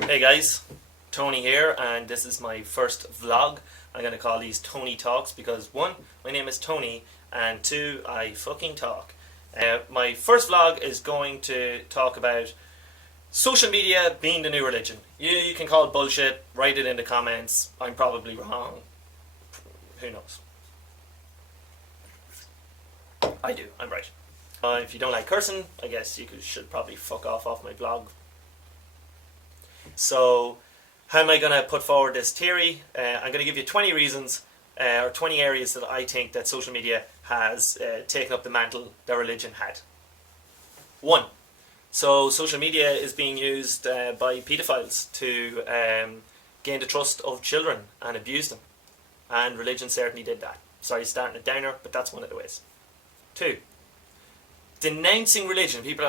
Hey guys, Tony here, and this is my first vlog. I'm going to call these Tony Talks because one, my name is Tony, and two, I fucking talk. My first vlog is going to talk about social media being the new religion. You can call it bullshit, write it in the comments. I'm probably wrong. Who knows? I do, I'm right. If you don't like cursing, I guess you should probably fuck off my vlog. So, how am I going to put forward this theory? I'm going to give you 20 reasons or 20 areas that I think that social media has taken up the mantle that religion had. 1. So, social media is being used by paedophiles to gain the trust of children and abuse them. And religion certainly did that. Sorry, starting a downer, but that's one of the ways. 2. Denouncing religion. People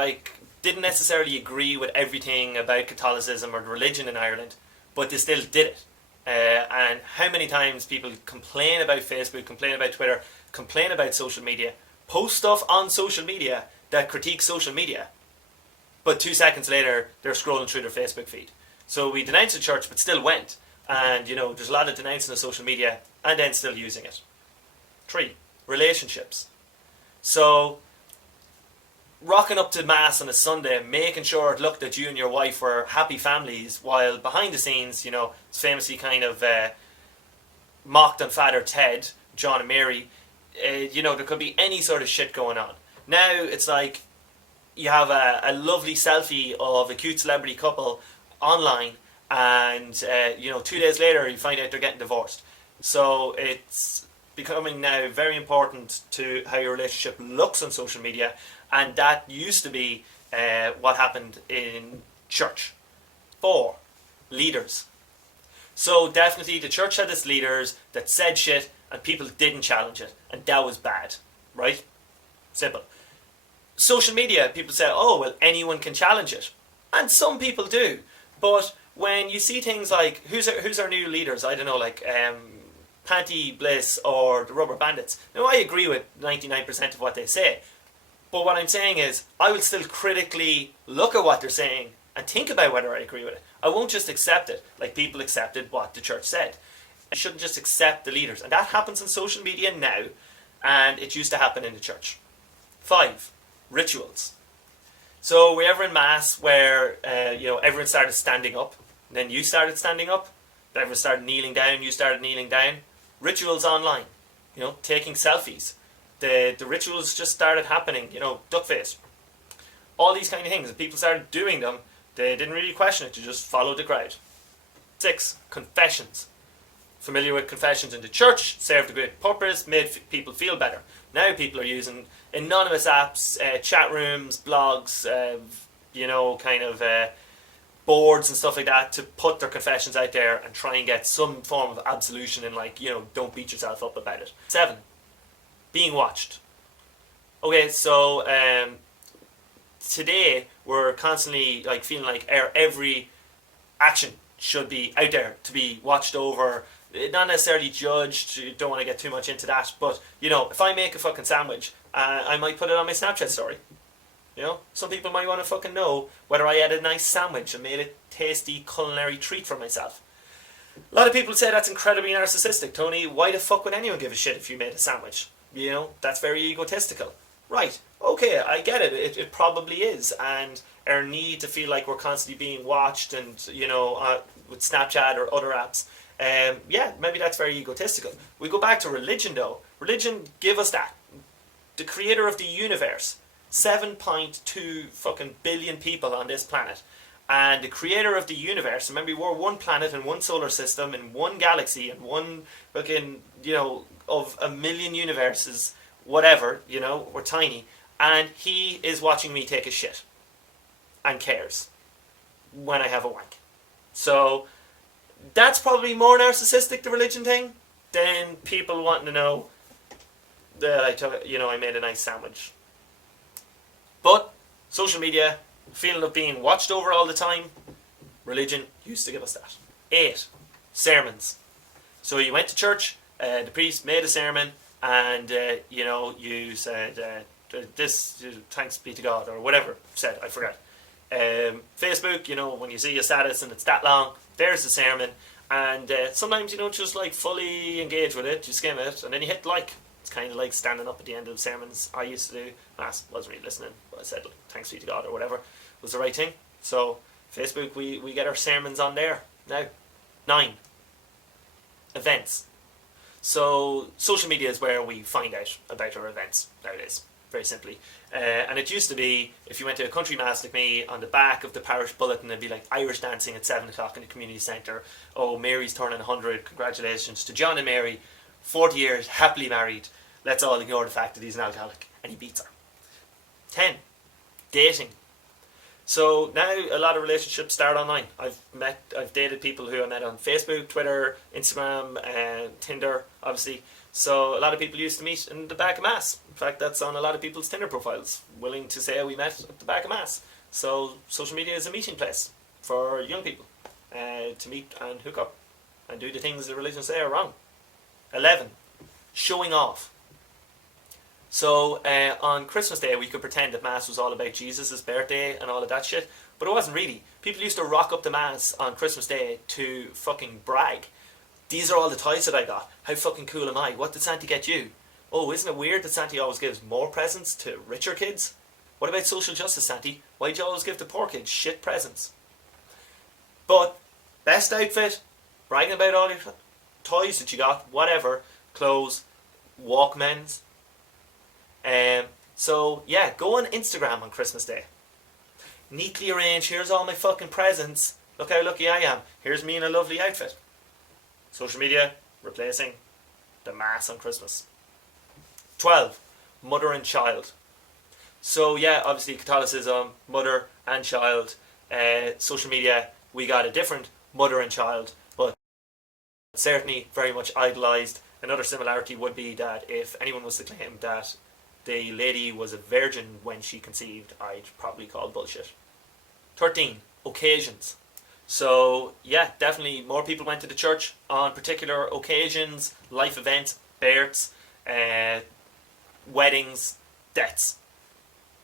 didn't necessarily agree with everything about Catholicism or the religion in Ireland, but they still did it. And how many times people complain about Facebook, complain about Twitter, complain about social media, post stuff on social media that critiques social media, but 2 seconds later they're scrolling through their Facebook feed. So we denounced the church but still went, and there's a lot of denouncing of social media and then still using it. 3. Relationships. So rocking up to mass on a Sunday, making sure it looked that you and your wife were happy families, while behind the scenes, it's famously kind of mocked on Father Ted, John and Mary. There could be any sort of shit going on. Now it's like you have a lovely selfie of a cute celebrity couple online, and 2 days later you find out they're getting divorced. So it's becoming now very important to how your relationship looks on social media, and that used to be what happened in church. 4. Leaders. So definitely the church had its leaders that said shit and people didn't challenge it, and that was bad, right? Simple. Social media, people say, oh well, anyone can challenge it, and some people do, but when you see things like who's our new leaders, I don't know, like Panty Bliss or the Rubber Bandits. Now I agree with 99% of what they say, but what I'm saying is I will still critically look at what they're saying and think about whether I agree with it. I won't just accept it like people accepted what the church said. I shouldn't just accept the leaders, and that happens on social media now, and it used to happen in the church. 5. Rituals. So were you ever in mass where everyone started standing up, and then you started standing up, then everyone started kneeling down, you started kneeling down? Rituals online, taking selfies. The rituals just started happening, duck face. All these kind of things, and people started doing them. They didn't really question it, they just followed the crowd. 6. Confessions. Familiar with confessions in the church, served a great purpose, made people feel better. Now people are using anonymous apps, chat rooms, blogs, boards and stuff like that to put their confessions out there and try and get some form of absolution and don't beat yourself up about it. 7. Being watched. Okay, so today we're constantly feeling like our every action should be out there to be watched over, not necessarily judged. Don't want to get too much into that, but if I make a fucking sandwich, I might put it on my Snapchat story. Some people might want to fucking know whether I had a nice sandwich and made a tasty culinary treat for myself. A lot of people say that's incredibly narcissistic. Tony, why the fuck would anyone give a shit if you made a sandwich? That's very egotistical. Right, okay, I get it. It probably is. And our need to feel like we're constantly being watched and, with Snapchat or other apps, maybe that's very egotistical. We go back to religion though. Religion give us that. The creator of the universe. 7.2 fucking billion people on this planet. And the creator of the universe, remember we're one planet in one solar system, in one galaxy, in one fucking, of a million universes, whatever, we're tiny. And he is watching me take a shit. And cares. When I have a wank. So, that's probably more narcissistic, the religion thing, than people wanting to know that I made a nice sandwich. But social media, feeling of being watched over all the time, religion used to give us that. 8. Sermons. So you went to church, the priest made a sermon, and you said this, thanks be to God, or whatever said, I forgot. Facebook, when you see a status and it's that long, there's the sermon. And sometimes you don't just like fully engage with it, you skim it, and then you hit like. It's kind of like standing up at the end of sermons I used to do. Mass wasn't really listening, but I said, thanks be to God or whatever was the right thing. So, Facebook, we get our sermons on there now. 9. Events. So, social media is where we find out about our events nowadays, very simply. And it used to be, if you went to a country mass like me, on the back of the parish bulletin, it'd be like Irish dancing at 7 o'clock in the community centre. Oh, Mary's turning 100, congratulations to John and Mary, 40 years, happily married. Let's all ignore the fact that he's an alcoholic. And he beats her. 10. Dating. So now a lot of relationships start online. I've dated people who I met on Facebook, Twitter, Instagram, Tinder, obviously. So a lot of people used to meet in the back of mass. In fact, that's on a lot of people's Tinder profiles, willing to say we met at the back of mass. So social media is a meeting place for young people to meet and hook up and do the things the religions say are wrong. 11. Showing off. So on Christmas Day we could pretend that Mass was all about Jesus' birthday and all of that shit, but it wasn't really. People used to rock up to Mass on Christmas Day to fucking brag. These are all the toys that I got. How fucking cool am I? What did Santa get you? Oh, isn't it weird that Santa always gives more presents to richer kids? What about social justice, Santa? Why'd you always give the poor kids shit presents? But best outfit, bragging about all your toys that you got, whatever, clothes, Walkmans. So yeah, go on Instagram on Christmas Day. Neatly arranged, here's all my fucking presents. Look how lucky I am. Here's me in a lovely outfit. Social media replacing the mass on Christmas. 12. Mother and child. So yeah, obviously Catholicism, mother and child. Social media, we got a different mother and child, but certainly very much idolised. Another similarity would be that if anyone was to claim that the lady was a virgin when she conceived, I'd probably call bullshit. 13. Occasions. So yeah, definitely more people went to the church on particular occasions, life events, births, weddings, deaths.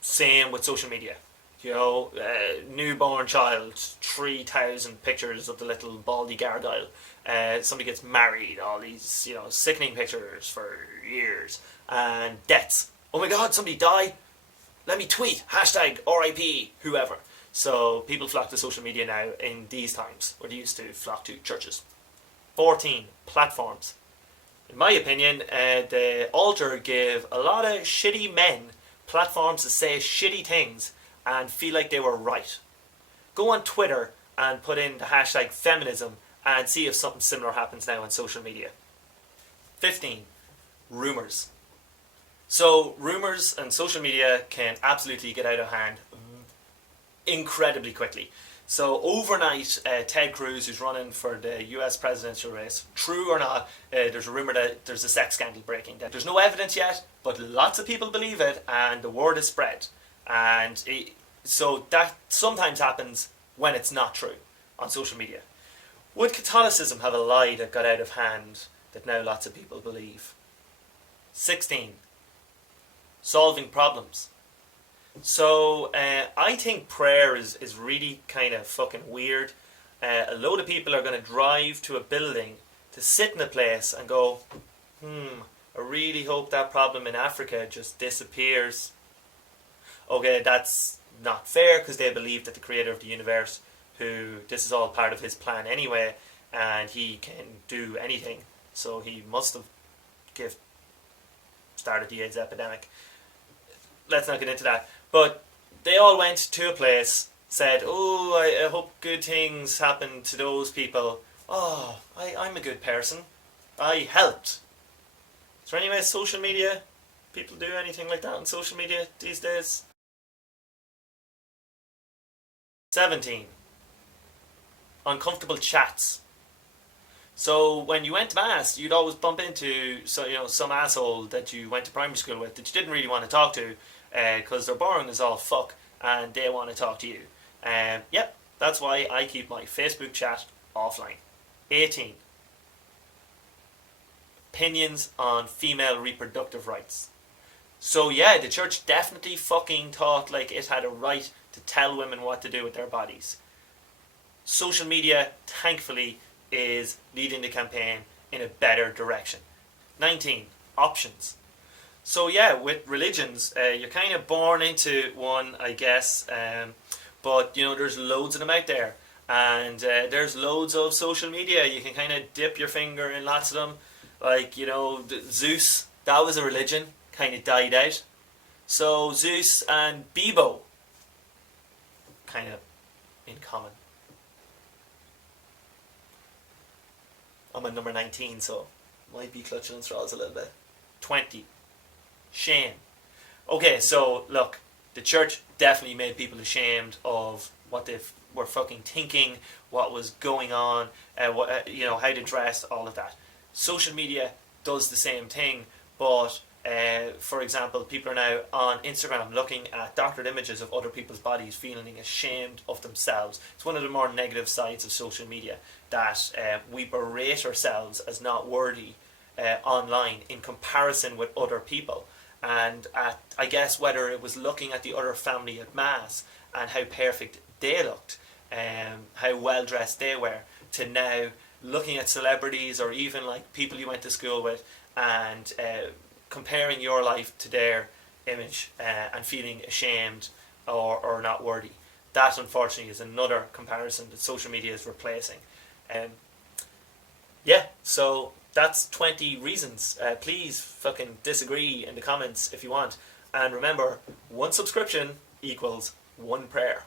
Same with social media. Newborn child, 3,000 pictures of the little baldy gargoyle. Somebody gets married, all these, sickening pictures for years. And deaths. Oh my god, somebody died. Let me tweet, hashtag RIP, whoever. So people flock to social media now in these times, where they used to flock to churches. 14. Platforms. In my opinion, the altar gave a lot of shitty men platforms to say shitty things and feel like they were right. Go on Twitter and put in the hashtag feminism and see if something similar happens now on social media. 15. Rumours. So rumours and social media can absolutely get out of hand incredibly quickly. So overnight, Ted Cruz, who's running for the US presidential race, true or not, there's a rumour that there's a sex scandal breaking down. There's no evidence yet, but lots of people believe it, and the word is spread. And so that sometimes happens when it's not true on social media. Would Catholicism have a lie that got out of hand that now lots of people believe? 16. Solving problems. So I think prayer is really kind of fucking weird. A load of people are going to drive to a building to sit in a place and go, I really hope that problem in Africa just disappears. Okay, that's not fair because they believe that the creator of the universe, who this is all part of his plan anyway, and he can do anything. So he must have started the AIDS epidemic. Let's not get into that. But they all went to a place, said, I hope good things happen to those people. Oh, I'm a good person. I helped. Is there any way social media, people do anything like that on social media these days? 17. Uncomfortable chats. So when you went to mass, you'd always bump into some asshole that you went to primary school with that you didn't really want to talk to because they're boring as all fuck and they want to talk to you. Yep, that's why I keep my Facebook chat offline. 18. Opinions on female reproductive rights. So yeah, the church definitely fucking thought like it had a right to tell women what to do with their bodies. Social media, thankfully, is leading the campaign in a better direction. 19. Options. So yeah, with religions, you're kind of born into one, I guess, but there's loads of them out there, and there's loads of social media. You can kind of dip your finger in lots of them, like Zeus. That was a religion, kind of died out. So Zeus and Bebo, kind of in common. I'm at number 19, so might be clutching on straws a little bit. 20. Shame. Okay, so look, the church definitely made people ashamed of what they were fucking thinking, what was going on, how they dressed, all of that. Social media does the same thing, but for example, people are now on Instagram looking at doctored images of other people's bodies, feeling ashamed of themselves. It's one of the more negative sides of social media, that we berate ourselves as not worthy online in comparison with other people. And I guess whether it was looking at the other family at Mass and how perfect they looked, how well dressed they were, to now looking at celebrities or even like people you went to school with and comparing your life to their image and feeling ashamed or not worthy. That unfortunately is another comparison that social media is replacing. So that's 20 reasons. Please fucking disagree in the comments if you want. And remember, one subscription equals one prayer.